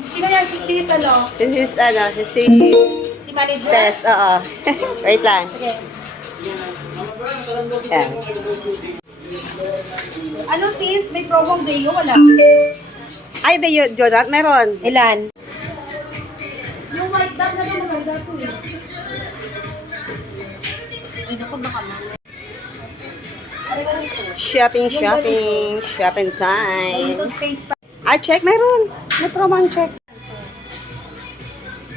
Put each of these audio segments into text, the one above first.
Sino yan? Si Sis, ano? Si manager? Tess, oo. Wait lang. Sige. Yan. Ano sis? May promong day wala? Ay, Jonat, meron. Ilan? Yung white dot na lang maganda po eh. Ay, naku, baka Shopping time. Toothpaste pa. Ay, check, meron. May promo ang check.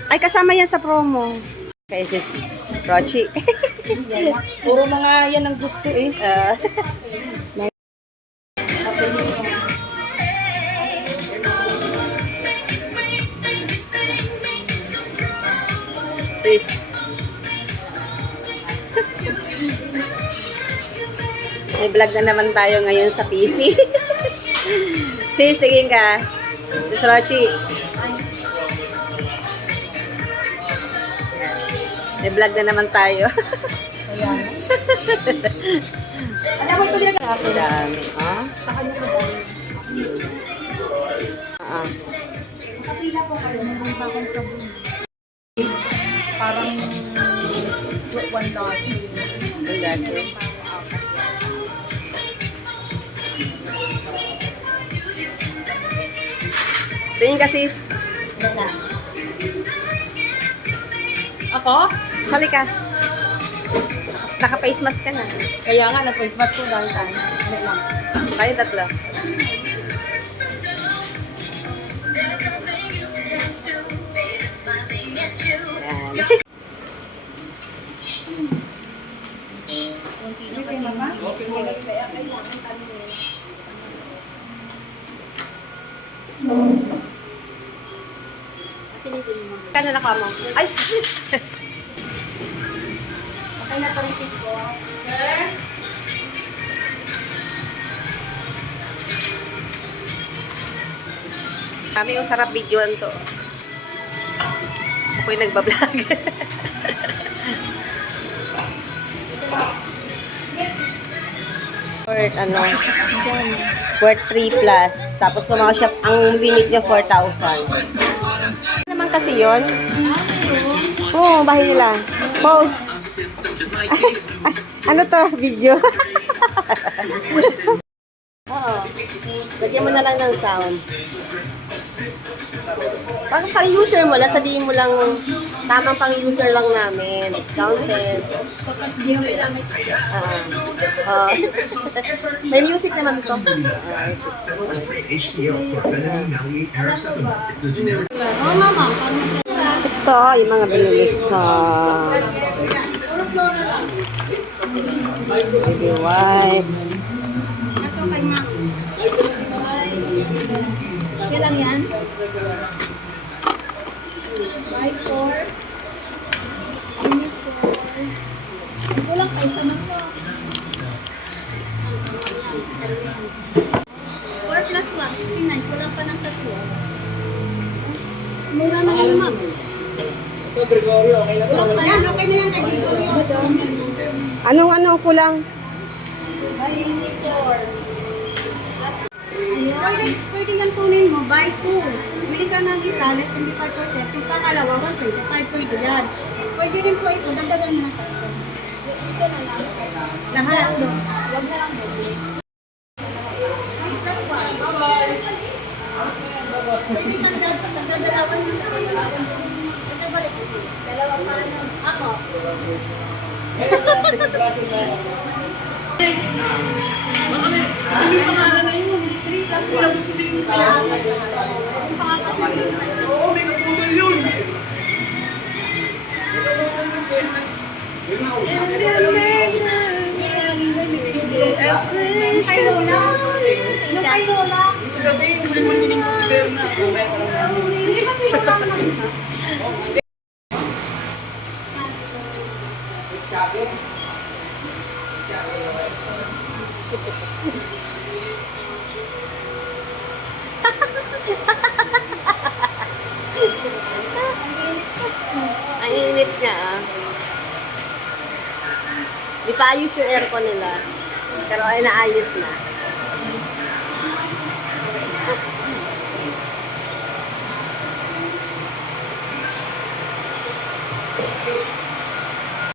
Ay, kasama yan sa promo. Kay sis Rochi. Puro mga yan ang gusto eh. Sis. May vlog na naman tayo ngayon sa PC. Sis, tingin ka. Sis Rochi. May vlog na naman tayo. Ayan. Alam mo ito ginagawa ko. Dami, ha? Sa kanya ko ba? Nakapila po kayo. May bakong sabon. Parang 1 dati. Ang dami. Tingin ka, sis. Wala. Ako? Sali ka. Naka-face mask ka na. Kaya nga, nag-face mask ko dahil tayo. Ano lang. Kayo tatlo. Yan. Kano na ka mo? Ay! Okay na pa rin ko. Sir? Kami yung sarap videoan to. Ako'y nagbablog. Worth ano? Worth 3 plus. Tapos kung mga shop, ang limit niya 4,000. Ano naman kasi yun? Oo, bahay nila. Post. Ano to? Video? Oo. Lagyan mo na lang ng sound. Pag user mo lang, sabihin mo lang tamang pang user lang namin. Discounted. May music naman to. Ito, yung mga binili ko. Baby wipes. Kailan yan? Buy 4. Unit 4. Kulang kayo sa mga. 4 plus 1. 59. Kulang pa ng tatlo. Mura na yan, ma'am. Ito, Gregorio, okay na to. Yan, okay na yan kay Gregorio. Anong kulang? Buy unit 4. Pwede yan kunin mo, buy 2. Bili ka ng isa, let 25%. Kung kakalawa, 125 yan. Pwede rin po ito, dagdagan mo na sa ito. Ito na lang. Lahat. Huwag na lang doble. Pwede kang dagdalawan mo. Ito balik ko. Dalawa pa na. Ako. Hindi pa nga na yun. 3 plus 1. Oo, may kaputol yun. Kay Lola. Yung kay Lola. Sa gabi, may maniling computer na. Hindi ba si Lola naman? Ang init niya, ah. Di pa ayos yung aircon nila. Pero ay naayos na.